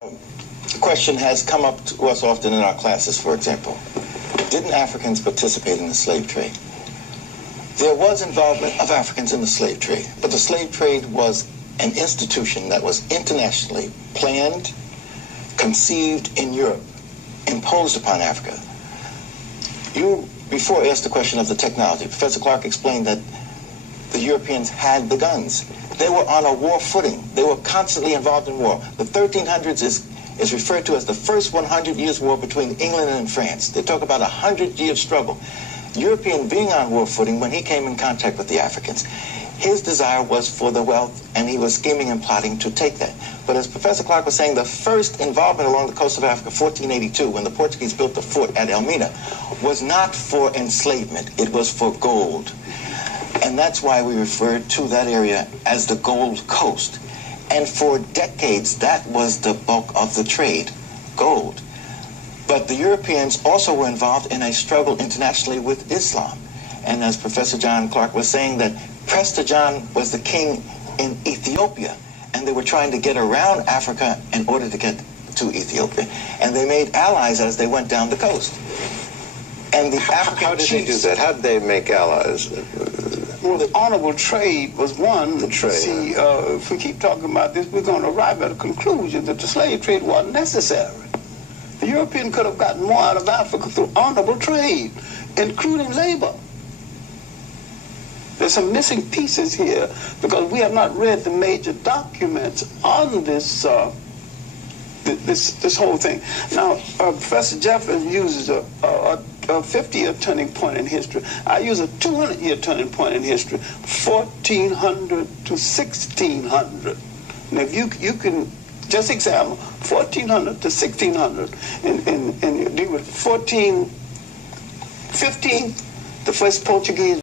The question has come up to us often in our classes, for example. Didn't Africans participate in the slave trade? There was involvement of Africans in the slave trade, but the slave trade was an institution that was internationally planned, conceived in Europe, imposed upon Africa. You before asked the question of the technology. Professor Clark explained that the Europeans had the guns. They were on a war footing. They were constantly involved in war. The 1300s is referred to as the first 100 years war between England and France. They talk about a 100-year struggle. European being on war footing when he came in contact with the Africans. His desire was for the wealth, and he was scheming and plotting to take that. But as Professor Clark was saying, the first involvement along the coast of Africa, 1482, when the Portuguese built the fort at Elmina, was not for enslavement. It was for gold. And that's why we referred to that area as the Gold Coast. And for decades, that was the bulk of the trade, gold. But the Europeans also were involved in a struggle internationally with Islam. And as Professor John Clark was saying, that Prester John was the king in Ethiopia, and they were trying to get around Africa in order to get to Ethiopia. And they made allies as they went down the coast. And the African How did they do that? How did they make allies? Well, the honorable trade was one. The trade. See, if we keep talking about this, we're going to arrive at a conclusion that the slave trade wasn't necessary. The European could have gotten more out of Africa through honorable trade, including labor. There's some missing pieces here because we have not read the major documents on this this whole thing. Now, Professor Jeffers uses a 50-year turning point in history. I use a 200-year turning point in history, 1400 to 1600. And if you can just examine 1400 to 1600 and deal with 1415, the first Portuguese